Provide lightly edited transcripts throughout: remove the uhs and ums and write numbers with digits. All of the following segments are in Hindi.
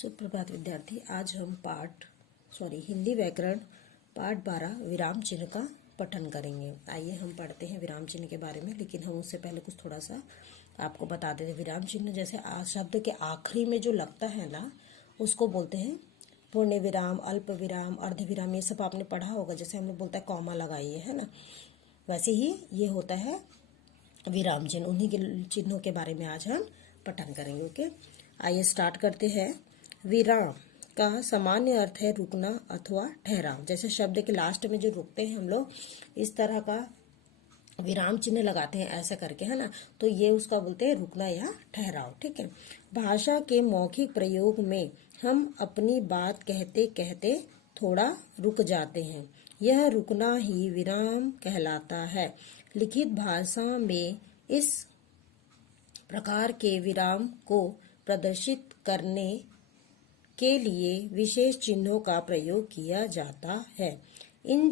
सुप्रभात विद्यार्थी। आज हम हिंदी व्याकरण पाठ 12 विराम चिन्ह का पठन करेंगे। आइए हम पढ़ते हैं विराम चिन्ह के बारे में, लेकिन हम उससे पहले कुछ थोड़ा सा आपको बता देते हैं। विराम चिन्ह जैसे शब्द के आखिरी में जो लगता है ना, उसको बोलते हैं पूर्ण विराम, अल्प विराम, अर्ध विराम। ये सब आपने पढ़ा होगा। जैसे हम लोग बोलते हैं कॉमा लगाइए, है ना, वैसे ही ये होता है विराम चिन्ह। उन्हीं के चिन्हों के बारे में आज हम पठन करेंगे। ओके, आइए स्टार्ट करते हैं। विराम का सामान्य अर्थ है रुकना अथवा ठहराव। जैसे शब्द के लास्ट में जो रुकते हैं हम लोग, इस तरह का विराम चिन्ह लगाते हैं ऐसा करके, है ना, तो ये उसका बोलते हैं रुकना या ठहराव। ठीक है। भाषा के मौखिक प्रयोग में हम अपनी बात कहते कहते थोड़ा रुक जाते हैं, यह रुकना ही विराम कहलाता है। लिखित भाषा में इस प्रकार के विराम को प्रदर्शित करने के लिए विशेष चिन्हों का प्रयोग किया जाता है। इन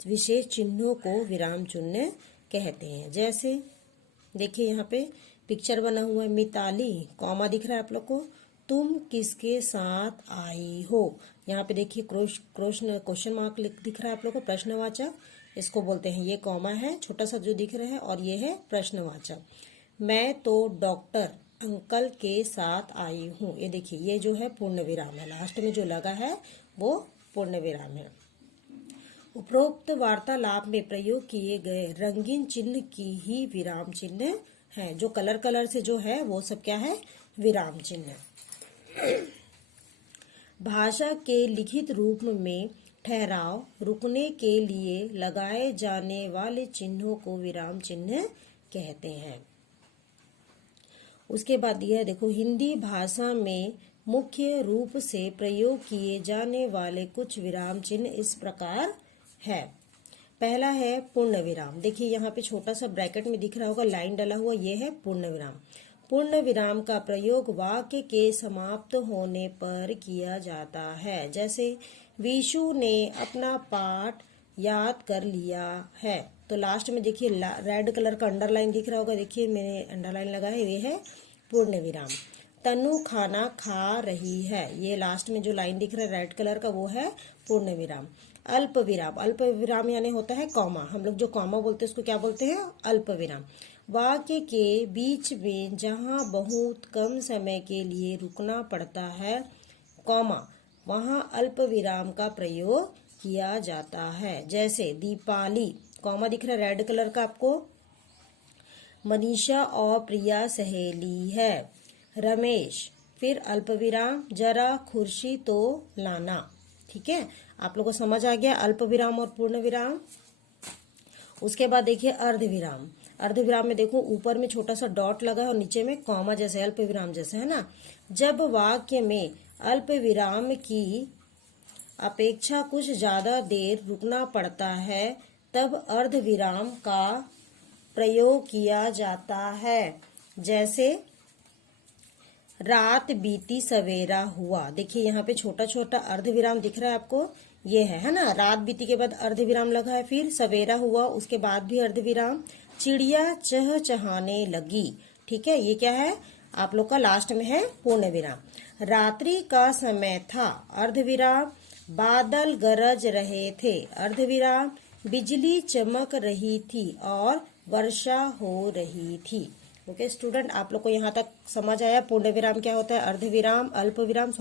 विशेष चिन्हों को विराम चिन्ह कहते हैं। जैसे देखिए यहाँ पे पिक्चर बना हुआ है, मिताली, कॉमा दिख रहा है आप लोग को, तुम किसके साथ आई हो। यहाँ पे देखिए क्वेश्चन मार्क दिख रहा है आप लोग को, प्रश्नवाचक, इसको बोलते हैं। ये कॉमा है छोटा सा जो दिख रहा है, और ये है प्रश्नवाचक। मैं तो डॉक्टर अंकल के साथ आई हूँ। ये देखिए, ये जो है पूर्ण विराम है, लास्ट में जो लगा है वो पूर्ण विराम है। उपरोक्त वार्तालाप में प्रयोग किए गए रंगीन चिन्ह की ही विराम चिन्ह है। जो कलर से जो है वो सब क्या है, विराम चिन्ह। भाषा के लिखित रूप में ठहराव, रुकने के लिए लगाए जाने वाले चिन्हों को विराम चिन्ह कहते हैं। उसके बाद यह देखो, हिंदी भाषा में मुख्य रूप से प्रयोग किए जाने वाले कुछ विराम चिन्ह इस प्रकार है। पहला है पूर्ण विराम। देखिए यहाँ पे छोटा सा ब्रैकेट में दिख रहा होगा, लाइन डला हुआ, ये है पूर्ण विराम। पूर्ण विराम का प्रयोग वाक्य के समाप्त होने पर किया जाता है। जैसे विशु ने अपना पाठ याद कर लिया है, तो लास्ट में देखिए रेड कलर का अंडरलाइन दिख रहा होगा, देखिए मैंने अंडरलाइन लगाया, ये है पूर्ण विराम। तनु खाना खा रही है, ये लास्ट में जो लाइन दिख रहा है रेड कलर का, वो है पूर्ण विराम। अल्प विराम, अल्प विराम यानी होता है कॉमा। हम लोग जो कॉमा बोलते हैं उसको क्या बोलते हैं, अल्प विराम। वाक्य के बीच में जहां बहुत कम समय के लिए रुकना पड़ता है, कॉमा, वहां अल्प विराम का प्रयोग किया जाता है। जैसे दीपाली, कॉमा दिख रहा है रेड कलर का आपको, मनीषा और प्रिया सहेली है। रमेश, फिर अल्प विराम, जरा खुर्शी तो लाना। ठीक है, आप लोगों को समझ आ गया अल्प विराम और पूर्ण विराम। उसके बाद देखिए अर्ध विराम। अर्ध विराम में देखो ऊपर में छोटा सा डॉट लगा है और नीचे में कॉमा जैसे, अल्प विराम जैसे, है ना। जब वाक्य में अल्प विराम की अपेक्षा कुछ ज्यादा देर रुकना पड़ता है, तब अर्ध विराम का प्रयोग किया जाता है। जैसे रात बीती सवेरा हुआ। देखिए यहाँ पे छोटा छोटा अर्ध विराम दिख रहा है आपको, ये है ना, रात बीती के बाद अर्ध विराम लगा है, फिर सवेरा हुआ उसके बाद भी अर्ध विराम। चिड़िया चहचहाने लगी। ठीक है, ये क्या है आप लोग का, लास्ट में है पूर्ण विराम। रात्रि का समय था, अर्ध विराम। बादल गरज रहे थे, अर्ध विराम। बिजली चमक रही थी और वर्षा हो रही थी। ओके स्टूडेंट, आप लोग को यहाँ तक समझ आया पूर्ण विराम क्या होता है, अर्ध विराम, अल्प विराम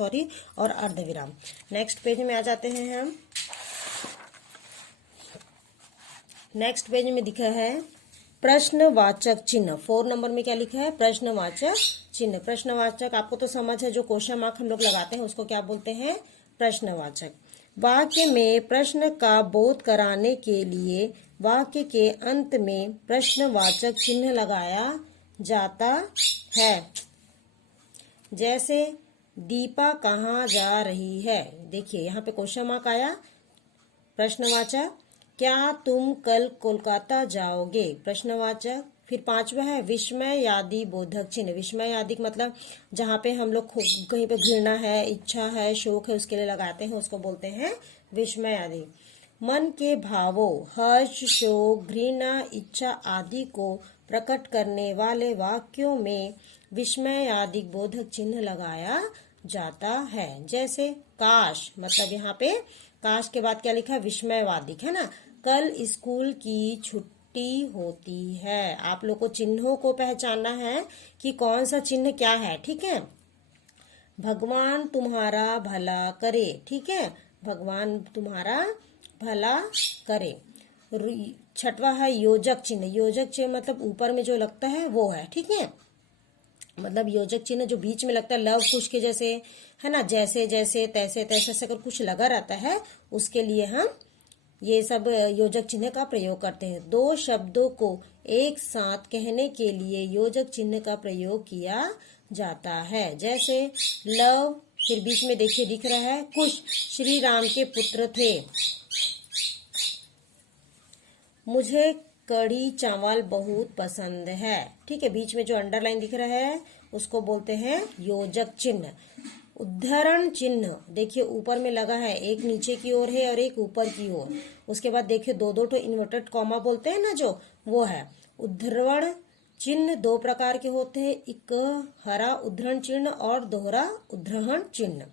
और अर्ध विराम। नेक्स्ट पेज में आ जाते हैं हम। नेक्स्ट पेज में दिखा है प्रश्नवाचक चिन्ह। 4 नंबर में क्या लिखा है, प्रश्नवाचक चिन्ह। प्रश्नवाचक आपको तो समझ है, जो क्वेश्चन मार्क हम लोग लगाते हैं उसको क्या बोलते हैं, प्रश्नवाचक। वाक्य में प्रश्न का बोध कराने के लिए वाक्य के अंत में प्रश्नवाचक चिन्ह लगाया जाता है। जैसे दीपा कहाँ जा रही है। देखिए यहाँ पे क्वेश्चन मार्क आया, प्रश्नवाचक। क्या तुम कल कोलकाता जाओगे, प्रश्नवाचक। फिर 5वां है विस्मय आदि बोधक चिन्ह। विस्मय आदि मतलब जहाँ पे हम लोग कहीं पे घृणा है, इच्छा है, शोक है, उसके लिए लगाते हैं, उसको बोलते हैं विस्मय आदि। मन के भावों हर्ष, शोक, घृणा, इच्छा आदि को प्रकट करने वाले वाक्यों में विस्मय आदि बोधक चिन्ह लगाया जाता है। जैसे काश, मतलब यहाँ पे काश के बाद क्या लिखा है, विस्मयवादी है ना। कल स्कूल की छुट्टी होती है। आप लोग को चिन्हों को पहचानना है कि कौन सा चिन्ह क्या है, ठीक है। भगवान तुम्हारा भला करे, ठीक है, भगवान तुम्हारा भला करे। छठवा है योजक चिन्ह। योजक चिन्ह मतलब ऊपर में जो लगता है वो है, ठीक है। मतलब योजक चिन्ह जो बीच में लगता है लव कुश के जैसे, है ना, जैसे जैसे तैसे तैसे से अगर कुछ लगा रहता है उसके लिए हम ये सब योजक चिन्ह का प्रयोग करते हैं। दो शब्दों को एक साथ कहने के लिए योजक चिन्ह का प्रयोग किया जाता है। जैसे लव, फिर बीच में देखिए दिख रहा है कुश, श्री राम के पुत्र थे। मुझे कढ़ी चावल बहुत पसंद है, ठीक है। बीच में जो अंडरलाइन दिख रहा है उसको बोलते हैं योजक चिन्ह। उद्धरण चिन्ह देखिए ऊपर में लगा है, एक नीचे की ओर है और एक ऊपर की ओर। उसके बाद देखिए दो दो तो इन्वर्टेड कॉमा बोलते हैं ना, जो वो है। उद्धरण चिन्ह दो प्रकार के होते हैं, एक हरा उद्धरण चिन्ह और दोहरा उद्धरण चिन्ह।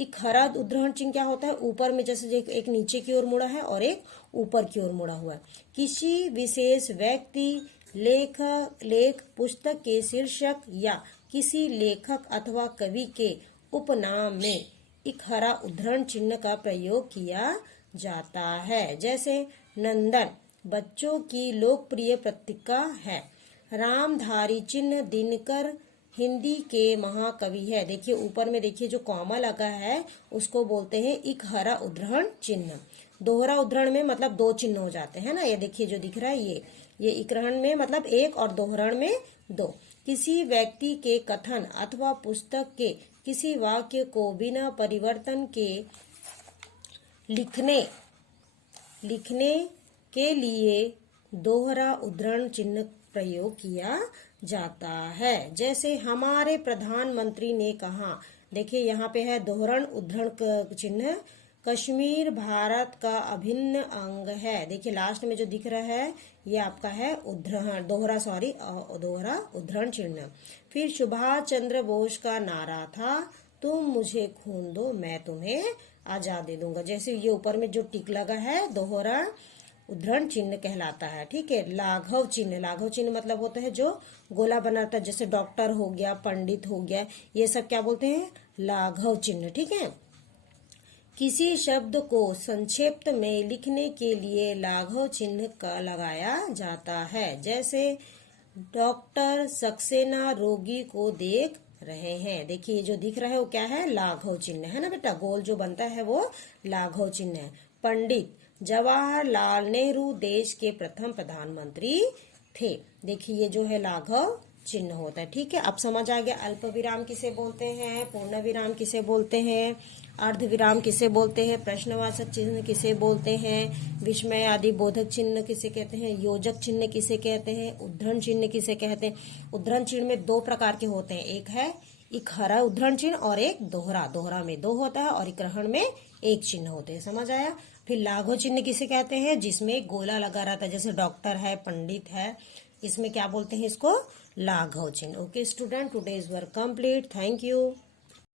एक हरा उद्धरण चिन्ह क्या होता है, ऊपर में जैसे एक नीचे की ओर मुड़ा है और एक ऊपर की ओर मुड़ा हुआ है। किसी विशेष व्यक्ति, लेख, पुस्तक के शीर्षक या किसी लेखक अथवा कवि के उपनाम में एक हरा उद्धरण चिन्ह का प्रयोग किया जाता है। जैसे नंदन बच्चों की लोकप्रिय प्रतीका है। रामधारी चिन्ह दिनकर हिंदी के महाकवि है। देखिए ऊपर में देखिए जो कॉमा लगा है उसको बोलते हैं एक हरा उद्धरण चिन्ह। दोहरा उद्धरण में मतलब दो चिन्ह हो जाते हैं ना, ये देखिए जो दिख रहा है ये इकरण में मतलब एक और दोहरण में दो। किसी व्यक्ति के कथन अथवा पुस्तक के किसी वाक्य को बिना परिवर्तन के लिखने के लिए दोहरा उद्धरण चिन्ह प्रयोग किया जाता है। जैसे हमारे प्रधानमंत्री ने कहा, देखिए यहाँ पे है दोहरण उद्धरण चिन्ह। कश्मीर भारत का अभिन्न अंग है। देखिए लास्ट में जो दिख रहा है ये आपका है दोहरा उद्धरण चिन्ह। फिर सुभाष चंद्र बोस का नारा था, तुम मुझे खून दो मैं तुम्हें आजादी दूंगा। जैसे ये ऊपर में जो टिक लगा है दोहरा उद्धरण चिन्ह कहलाता है, ठीक है। लाघव चिन्ह मतलब होता है जो गोला बनाता है, जैसे डॉक्टर हो गया, पंडित हो गया, ये सब क्या बोलते हैं, लाघव चिन्ह, ठीक है। किसी शब्द को संक्षिप्त में लिखने के लिए लाघव चिन्ह का लगाया जाता है। जैसे डॉक्टर सक्सेना रोगी को देख रहे हैं। देखिए ये जो दिख रहा है वो क्या है, लाघव चिन्ह है ना बेटा, गोल जो बनता है वो लाघव चिन्ह है। पंडित जवाहरलाल नेहरू देश के प्रथम प्रधानमंत्री थे। देखिए ये जो है लाघव चिन्ह होता है, ठीक है। अब समझ आ गया अल्प विराम किसे बोलते हैं, पूर्ण विराम किसे बोलते हैं, अर्ध विराम किसे बोलते हैं, प्रश्नवाचक चिन्ह किसे बोलते हैं, विस्मय आदि बोधक चिन्ह किसे कहते हैं, योजक चिन्ह किसे कहते हैं, उद्धरण चिन्ह किसे कहते हैं। उद्धरण चिन्ह में दो प्रकार के होते हैं, एक है एक हरा उद्धरण चिन्ह और एक दोहरा में दो होता है और इकरण में एक चिन्ह होते हैं, समझ आया। फिर लाघव चिन्ह किसे कहते हैं, जिसमें गोला लगा रहता है, जैसे डॉक्टर है, पंडित है, इसमें क्या बोलते हैं, इसको लाघव चिन्ह। Okay student, today's work complete. Thank you.